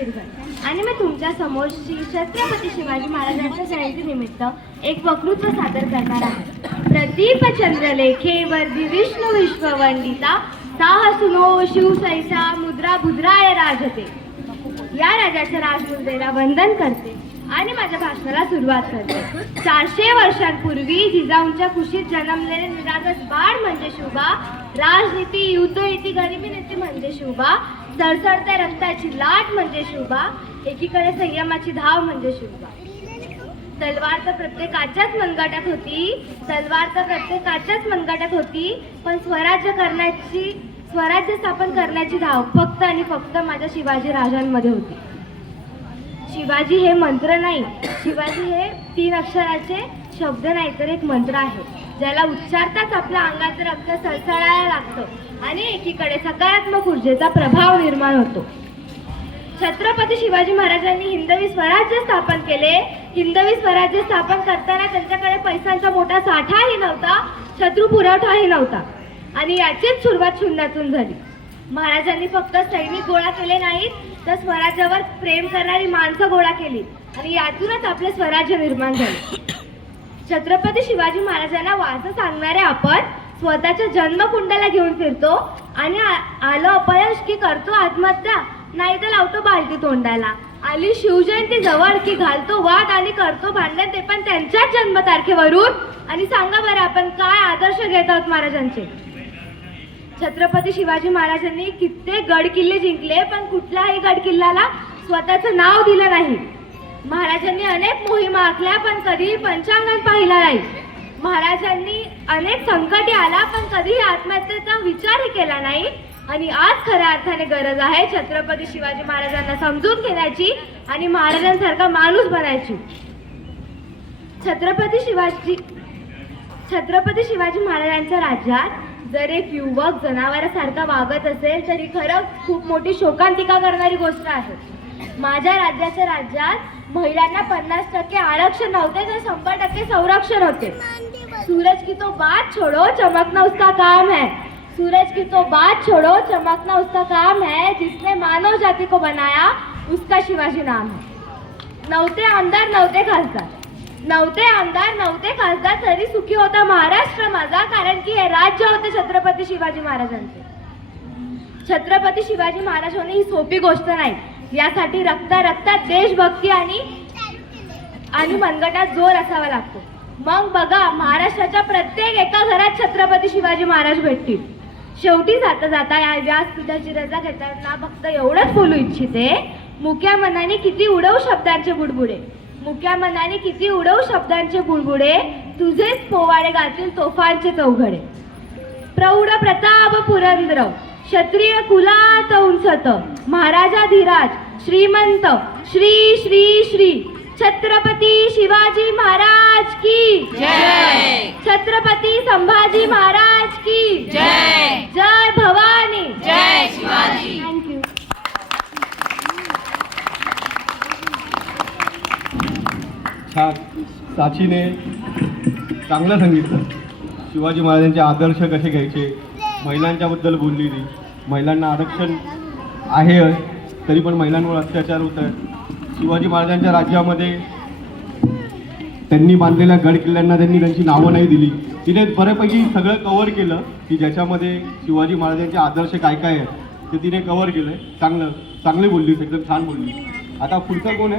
आणि मी तुमच्यासमोर श्री छत्रपती शिवाजी महाराजांच्या जयंतीनिमित्त एक वक्तृत्व सादर करणार आहे. प्रदीप चंद्रलेखे वर्दी विष्णू सुनो शिव शिवसैसा मुद्रा बुद्राय राजते. या राजाच्या राजमुद्रेला वंदन करते आणि माझ्या भाषणाला सुरुवात करते. चारशे वर्षांपूर्वी जिजाऊंच्या कुशीत जन्मलेले निरागस बाळ म्हणजे शिवबा राजनीती युद्धनीती गरिबी नेते म्हणजे शिवबा सळसळत्या रक्ताची लाट म्हणजे शुभा एकीकडे संयमाची धाव म्हणजे शुभा. तलवार तर प्रत्येकाच्याच मनगटात होती तलवार तर प्रत्येकाच्याच मनगटात होती पण स्वराज्य करण्याची स्वराज्य स्थापन करण्याची धाव फक्त आणि फक्त माझ्या शिवाजी राजांमध्ये होती. शिवाजी हे मंत्र नाही शिवाजी हे तीन अक्षराचे शब्द नाही तर एक मंत्र आहे. ज्याला उच्चारताच आपल्या अंगाचं रक्त सळसळायला लागतं आणि एकीकडे सकारात्मक ऊर्जेचा प्रभाव निर्माण होतो. छत्रपती शिवाजी महाराजांनी हिंदवी स्वराज्य स्थापन केले. हिंदवी स्वराज्य स्थापन करताना त्यांच्याकडे पैशांचा मोठा साठाही नव्हता शत्रू पुरवठाही नव्हता आणि याचीच सुरुवात शून्यातून झाली. महाराजांनी फक्त सैनिक गोळा केले नाहीत तर स्वराज्यावर प्रेम करणारी माणसं गोळा केली आणि यातूनच आपले स्वराज्य निर्माण झाले. छत्रपती शिवाजी महाराजांना वाच सांगणारे आपण स्वतःच्या जन्मकुंडाला घेऊन फिरतो आणि आलो अपयश की करतो आत्महत्या नाही तर लावतो बालटी तोंडाला. आली शिवजयंती जवळ की घालतो वाद आणि करतो भांडण ते पण त्यांच्याच जन्मतारखेवरून. आणि सांगा बरं आपण काय आदर्श घेत आहोत महाराजांचे? छत्रपती शिवाजी महाराजांनी कित्येक गड किल्ले जिंकले पण कुठल्याही गड किल्ल्याला स्वतःचं नाव दिलं नाही. महाराजांनी अनेक मोहिमा आखल्या पण कधीही पंचांगण पाहिला नाही. महाराजांनी अनेक संकटे आला पण कधीही आत्महत्येचा विचारही केला नाही. आणि आज खऱ्या अर्थाने गरज आहे छत्रपती शिवाजी महाराजांना समजून घेण्याची आणि महाराजांसारखा माणूस बनायची. छत्रपती शिवाजी छत्रपती शिवाजी महाराजांच्या राज्यात जर एक युवक जनावरासारखा वागत असेल तरी खरं खूप मोठी शोकांतिका करणारी गोष्ट आहे. माझ्या राज्याच्या राज्यात महिलांना पन्नास टक्के आरक्षण नव्हते तर शंभर टक्के संरक्षण होते. सूरज की तो बात छोड़ो चमकना उसका काम है. सूरज की तो बात छोड़ो चमकना उसका काम है. जिसने मानव जाति को बनाया उसका शिवाजी नाम है. नव्हते आमदार नव्हते खासदार. नव्हते आमदार नव्हते खासदार तरी सुखी होता महाराष्ट्र माझा कारण की हे राज्य होते छत्रपती शिवाजी महाराजांचे. छत्रपती शिवाजी महाराज होणे ही सोपी गोष्ट नाही. यासाठी रक्ता रक्तात देशभक्ती आणि आणि मनगटात जोर असावा लागतो. मग बघा महाराष्ट्राच्या प्रत्येक एका घरात छत्रपती शिवाजी महाराज भेटतील. शेवटी जाता जाता या व्यासपीठाची रजा घेताना फक्त एवढंच बोलू इच्छिते मुक्या मनाने किती उडवू शब्दांचे बुडबुडे. मुक्या मनाने किती उडवू शब्दांचे बुडबुडे तुझेच पोवाडे गातील तोफांचे चौघडे. प्रौढ प्रताप पुरंद्र क्षत्रिय कुलात उंचत महाराजा धीराज श्रीमंत. श्री श्री श्री. छत्रपती शिवाजी महाराज की. जय. छत्रपती संभाजी महाराज की. जय. जय भवानी. जय शिवाजी. थँक्यू छान साचीने चांगलं सांगितलं. शिवाजी महाराजांचे आदर्श कसे घ्यायचे? महिलांच्याबद्दल बोलली ती. महिलांना आरक्षण आहे तरी पण महिलांवर अत्याचार होत आहे शिवाजी महाराजांच्या राज्यामध्ये त्यांनी बांधलेल्या गड किल्ल्यांना त्यांनी त्यांची नावं नाही दिली. तिने बऱ्यापैकी सगळं कव्हर केलं की ज्याच्यामध्ये शिवाजी महाराजांचे आदर्श काय काय आहेत ते तिने कव्हर केलं चांगलं चांगली बोललीस एकदम छान बोलली आता पुढचा कोण आहे?